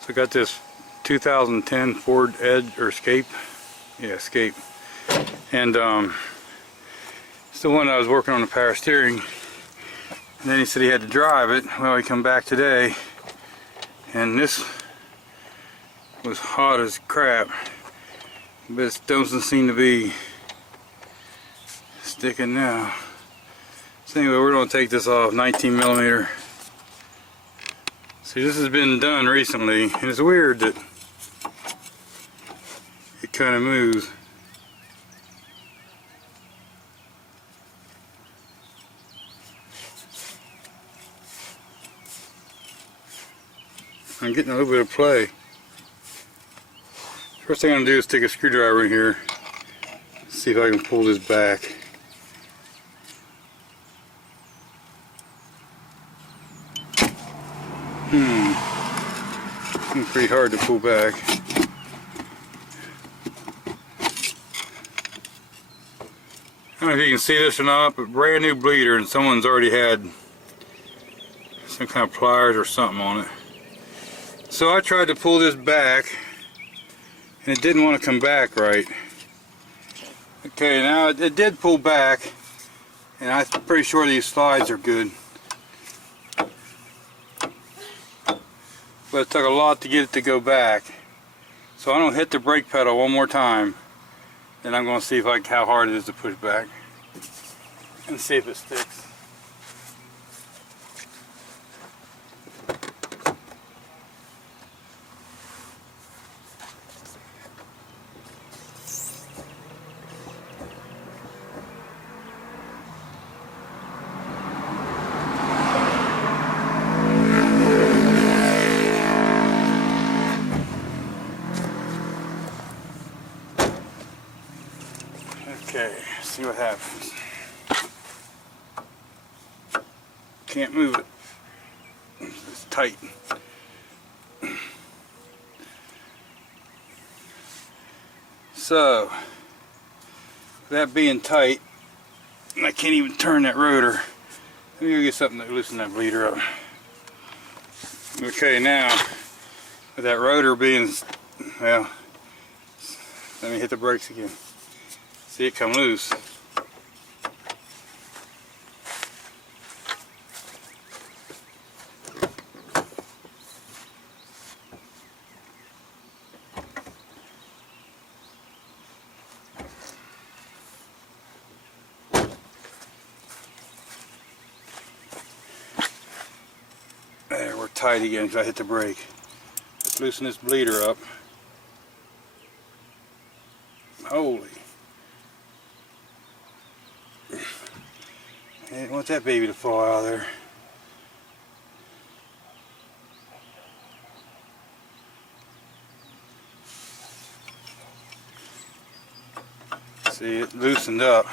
So I got this 2010 Ford Edge or Escape. Yeah, Escape. And it's the one I was working on the power steering. And then he said he had to drive it. Well, he come back today, and this was hot as crap. But it doesn't seem to be sticking now. So anyway, we're going to take this off, 19mm. See, this has been done recently, and it's weird that it kind of moves. I'm getting a little bit of play. First thing I'm going to do is take a screwdriver in here, see if I can pull this back. It's pretty hard to pull back. I don't know if you can see this or not, but brand new bleeder, and someone's already had some kind of pliers or something on it. So I tried to pull this back, and it didn't want to come back right. Okay, now it did pull back, and I'm pretty sure these slides are good. But it took a lot to get it to go back. So I'm going to hit the brake pedal one more time, and I'm going to see if how hard it is to push back, and see if it sticks. Okay, see what happens. Can't move it. It's tight. So, that being tight, I can't even turn that rotor. Let me go get something to loosen that bleeder up. Okay, now, with that rotor being, well, let me hit the brakes again. See it come loose. There, we're tight again because I hit the brake. Let's loosen this bleeder up. Holy. I didn't want that baby to fall out of there. See, it loosened up.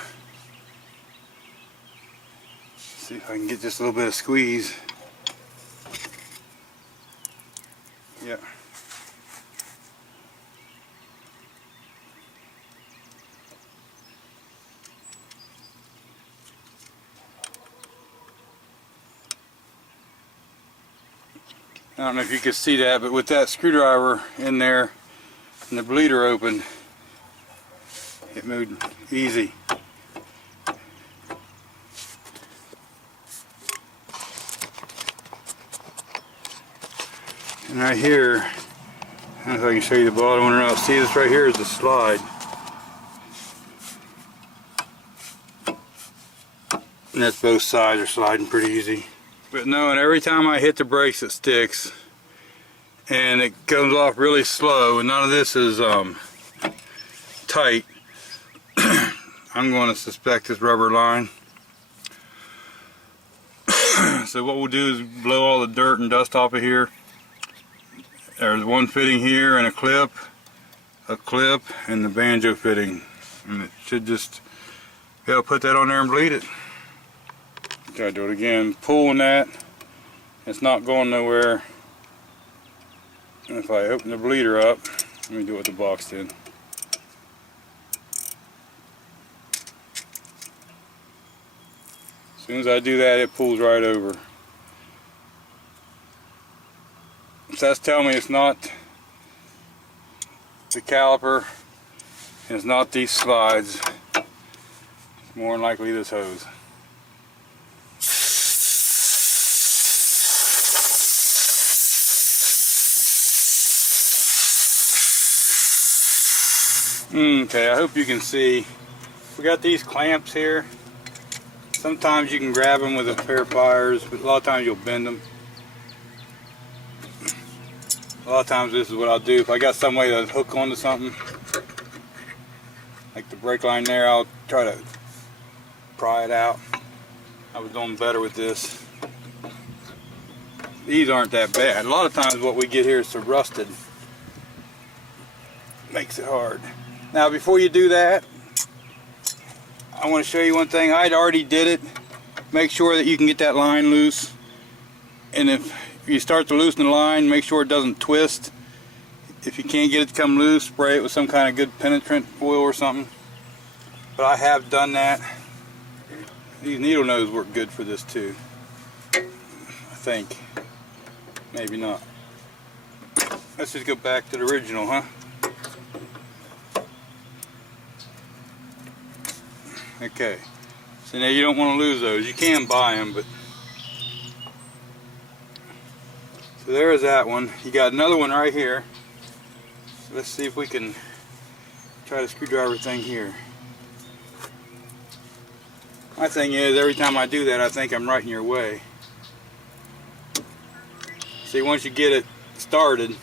See if I can get just a little bit of squeeze. Yeah. I don't know if you can see that, but with that screwdriver in there and the bleeder open, it moved easy. And right here, I don't know if I can show you the bottom one or not. See, this right here is the slide. And that's both sides are sliding pretty easy. But knowing every time I hit the brakes it sticks, and it goes off really slow, and none of this is tight, I'm going to suspect this rubber line. So what we'll do is blow all the dirt and dust off of here. There's one fitting here and a clip, and the banjo fitting, and it should just be able to put that on there and bleed it. Try to do it again. Pulling that, it's not going nowhere. And if I open the bleeder up, let me do it with the box then. As soon as I do that, it pulls right over. So that's telling me it's not the caliper, and it's not these slides. It's more than likely this hose. Okay, I hope you can see. We got these clamps here. Sometimes you can grab them with a pair of pliers, but a lot of times you'll bend them. A lot of times this is what I'll do. If I got some way to hook onto something, like the brake line there, I'll try to pry it out. I was doing better with this. These aren't that bad. A lot of times what we get here is so rusted. Makes it hard. Now before you do that, I want to show you one thing. I'd already did it. Make sure that you can get that line loose. And if you start to loosen the line, make sure it doesn't twist. If you can't get it to come loose, spray it with some kind of good penetrant oil or something. But I have done that. These needle nose work good for this too, I think. Maybe not. Let's just go back to the original, huh? Okay. So now you don't want to lose those. You can buy them, but so there's that one. You got another one right here. Let's see if we can try the screwdriver thing here. My thing is, every time I do that, I think I'm right in your way. See, once you get it started,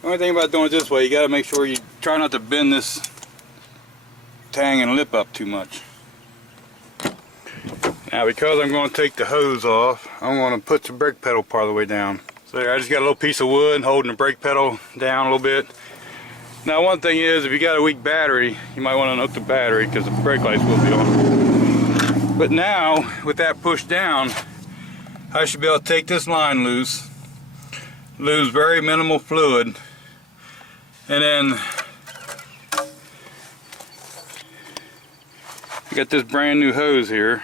the only thing about doing it this way, you got to make sure you try not to bend this tang and lip up too much. Now, because I'm going to take the hose off, I'm going to put the brake pedal part of the way down. So there, I just got a little piece of wood holding the brake pedal down a little bit. Now, one thing is, if you got a weak battery, you might want to unhook the battery because the brake lights will be on. But now, with that pushed down, I should be able to take this line loose, lose very minimal fluid, and then I got this brand new hose here.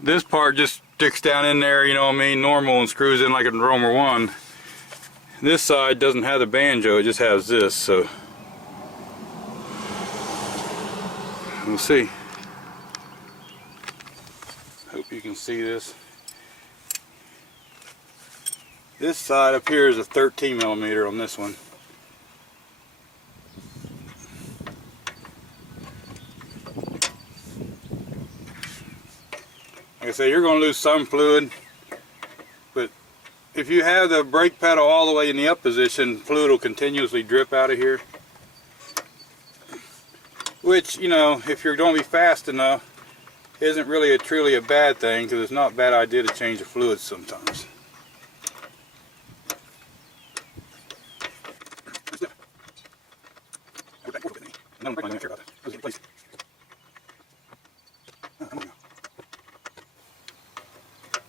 This part just sticks down in there, you know what I mean, normal, and screws in like a Romer 1. This side doesn't have the banjo, it just has this, so we'll see. Hope you can see this. This side up here is a 13 millimeter on this one. Like I said, you're going to lose some fluid, but if you have the brake pedal all the way in the up position, fluid will continuously drip out of here. Which, you know, if you're going to be fast enough, isn't really truly a bad thing, because it's not a bad idea to change the fluids sometimes.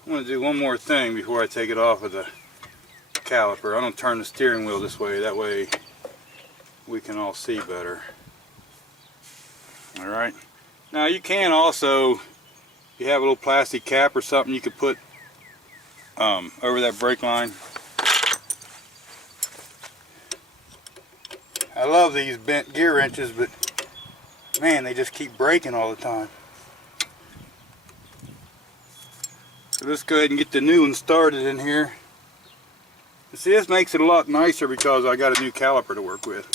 I'm going to do one more thing before I take it off of the caliper. I'm going to turn the steering wheel this way, that way we can all see better. Alright. Now you can also, if you have a little plastic cap or something, you could put over that brake line. I love these bent gear wrenches, but man, they just keep breaking all the time. So let's go ahead and get the new one started in here. See, this makes it a lot nicer because I got a new caliper to work with.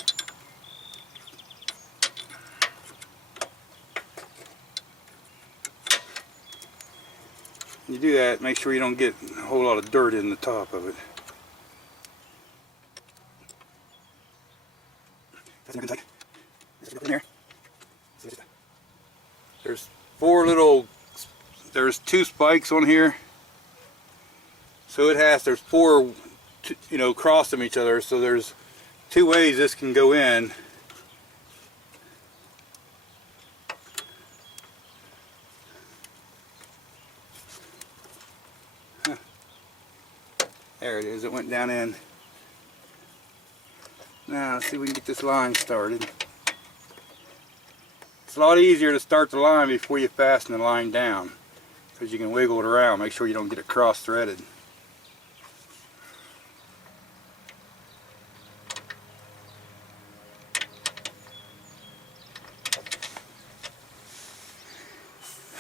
When you do that, make sure you don't get a whole lot of dirt in the top of it. There's two spikes on here, so there's four, you know, cross them each other, so there's two ways this can go in. There it is, it went down in. Now let's see if we can get this line started. It's a lot easier to start the line before you fasten the line down. So because you can wiggle it around. Make sure you don't get it cross-threaded.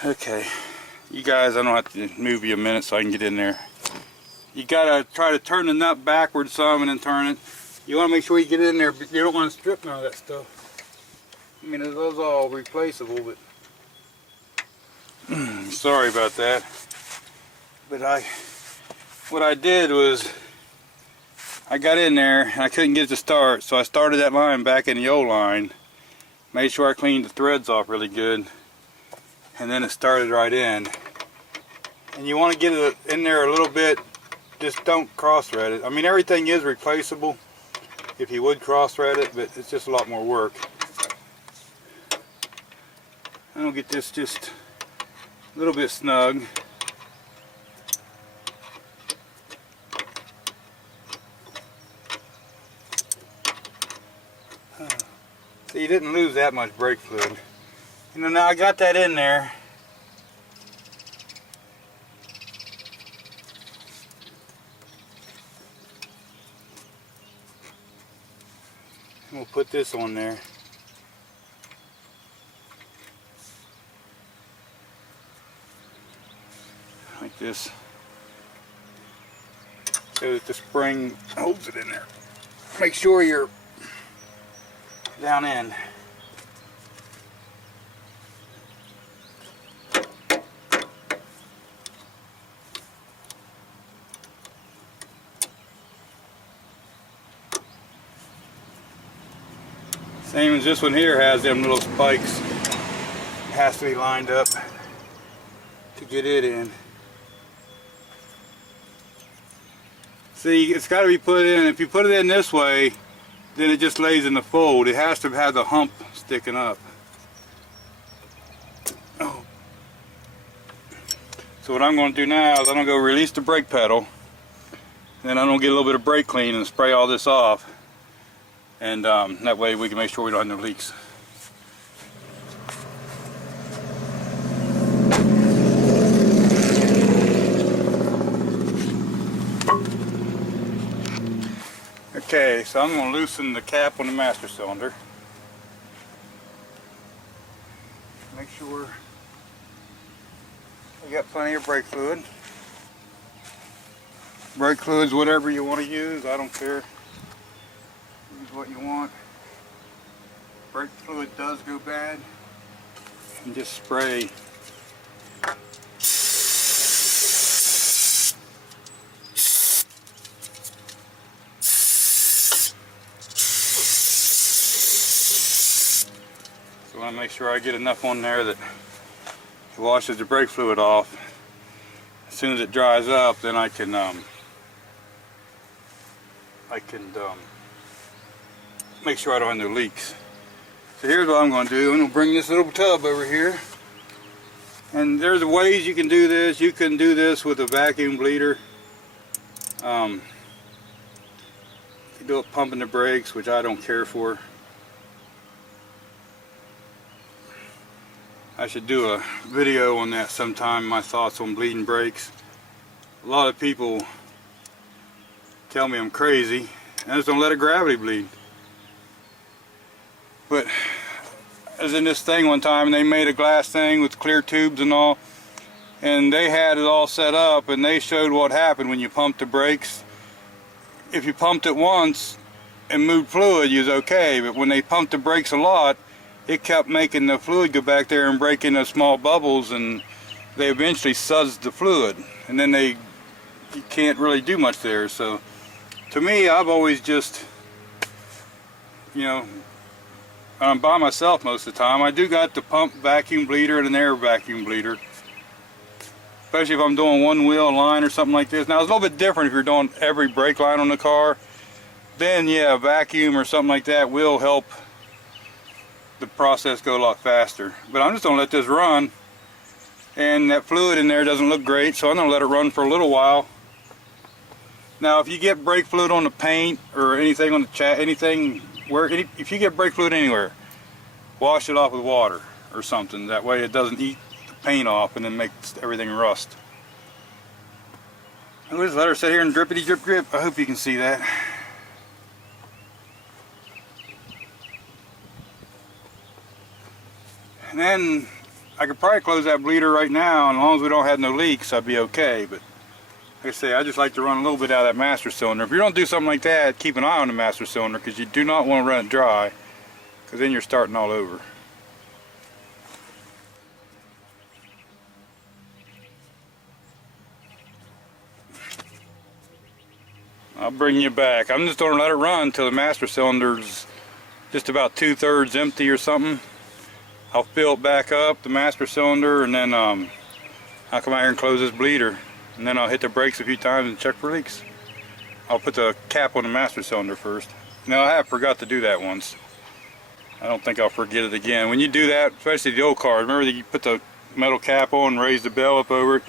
Okay, you guys, I don't have to move you a minute so I can get in there. You gotta try to turn the nut backwards some and then turn it. You want to make sure you get in there, but you don't want to strip none of that stuff. I mean, those are all replaceable, but sorry about that. But what I did was, I got in there and I couldn't get it to start, so I started that line back in the old line. Made sure I cleaned the threads off really good, and then it started right in. And you want to get it in there a little bit. Just don't cross thread it. I mean, everything is replaceable if you would cross thread it, but it's just a lot more work. I'm gonna get this just a little bit snug. So you didn't lose that much brake fluid. You know, now I got that in there. We'll put this on there. Like this. So that the spring holds it in there. Make sure you're down in. Same as this one here has them little spikes. It has to be lined up to get it in. See, it's got to be put in. If you put it in this way, then it just lays in the fold. It has to have the hump sticking up. Oh. So what I'm going to do now is I'm going to go release the brake pedal. Then I'm going to get a little bit of brake clean and spray all this off. And that way we can make sure we don't have no leaks. Okay, so I'm going to loosen the cap on the master cylinder. Make sure you got plenty of brake fluid. Brake fluid's whatever you want to use, I don't care. Use what you want. Brake fluid does go bad, and just spray. So I want to make sure I get enough on there that it washes the brake fluid off. As soon as it dries up, then I can make sure I don't have no leaks. So here's what I'm going to do. I'm going to bring this little tub over here. And there's ways you can do this. You can do this with a vacuum bleeder. You can do it pumping the brakes, which I don't care for. I should do a video on that sometime, my thoughts on bleeding brakes. A lot of people tell me I'm crazy. I just don't let a gravity bleed. But I was in this thing one time and they made a glass thing with clear tubes and all, and they had it all set up and they showed what happened when you pumped the brakes. If you pumped it once and moved fluid, you was okay, but when they pumped the brakes a lot, it kept making the fluid go back there and break into small bubbles, and they eventually sudsed the fluid, and then you can't really do much there. So to me, I've always just, you know, I'm by myself most of the time. I do got the pump vacuum bleeder and an air vacuum bleeder, especially if I'm doing one wheel line or something like this. Now it's a little bit different if you're doing every brake line on the car. Then yeah, vacuum or something like that will help the process go a lot faster. But I'm just going to let this run, and that fluid in there doesn't look great, so I'm going to let it run for a little while. Now if you get brake fluid on the paint or anything on the if you get brake fluid anywhere, wash it off with water or something. That way it doesn't eat the paint off and then makes everything rust. I'm just let her sit here and drippity drip drip. I hope you can see that. And then I could probably close that bleeder right now, and as long as we don't have no leaks, I'd be okay. But like I say, I just like to run a little bit out of that master cylinder. If you don't do something like that, keep an eye on the master cylinder, because you do not want to run it dry, because then you're starting all over. I'll bring you back. I'm just going to let it run until the master cylinder's just about 2/3 empty or something. I'll fill it back up, the master cylinder, and then I'll come out here and close this bleeder. And then I'll hit the brakes a few times and check for leaks. I'll put the cap on the master cylinder first. Now, I have forgot to do that once. I don't think I'll forget it again. When you do that, especially the old cars, remember that you put the metal cap on and raise the bell up over it?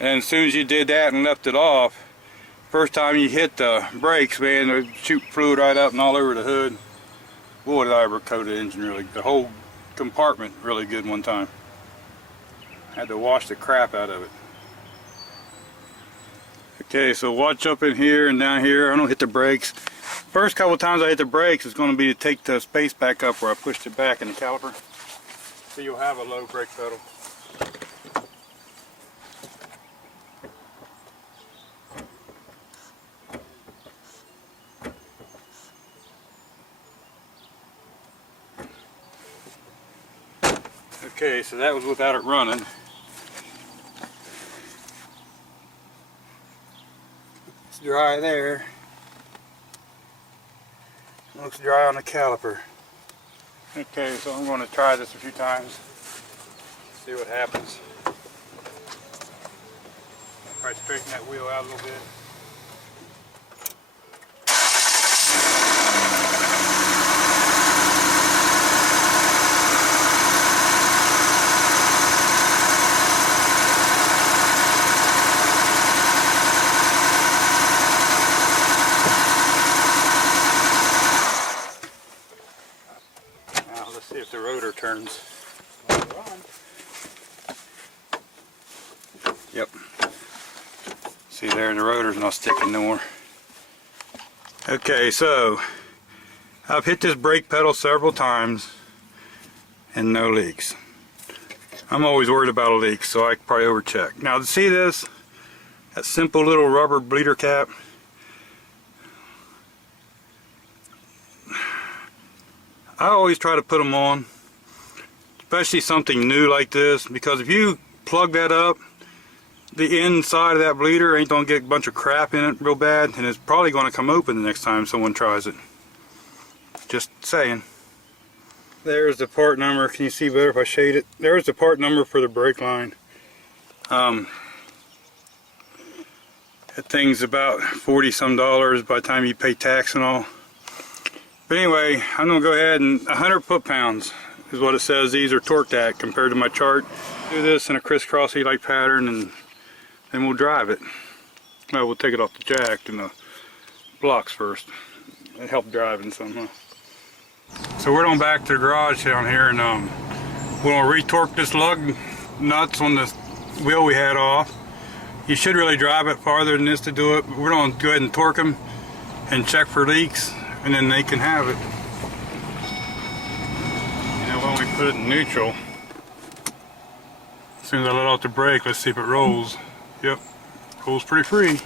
And as soon as you did that and left it off, first time you hit the brakes, man, it would shoot fluid right up and all over the hood. Boy, did I ever coat the engine really, the whole compartment really good one time. Had to wash the crap out of it. Okay, so watch up in here and down here. I don't hit the brakes. First couple times I hit the brakes is going to be to take the space back up where I pushed it back in the caliper. So you'll have a low brake pedal. Okay, so that was without it running. It's dry there. Looks dry on the caliper. Okay, so I'm going to try this a few times. See what happens. I'll try to straighten that wheel out a little bit. See if the rotor turns. Yep. See there, the rotor's not sticking no more. Okay, so I've hit this brake pedal several times and no leaks. I'm always worried about a leak, so I probably overcheck. Now to see this, that simple little rubber bleeder cap, I always try to put them on, especially something new like this, because if you plug that up, the inside of that bleeder ain't going to get a bunch of crap in it real bad, and it's probably going to come open the next time someone tries it. Just saying. There's the part number. Can you see better if I shade it? There's the part number for the brake line. That thing's about $40 some by the time you pay tax and all. But anyway, I'm going to go ahead and 100 foot-pounds is what it says these are torqued at compared to my chart. Do this in a crisscrossy like pattern, and then we'll drive it. Well, we'll take it off the jack and the blocks first. It helped driving some, huh? So we're on back to the garage down here, and we'll re-torque this lug nuts on the wheel we had off. You should really drive it farther than this to do it, but we're going to go ahead and torque them and check for leaks, and then they can have it. You know, when we put it in neutral, as soon as I let off the brake, let's see if it rolls. Yep, rolls pretty free.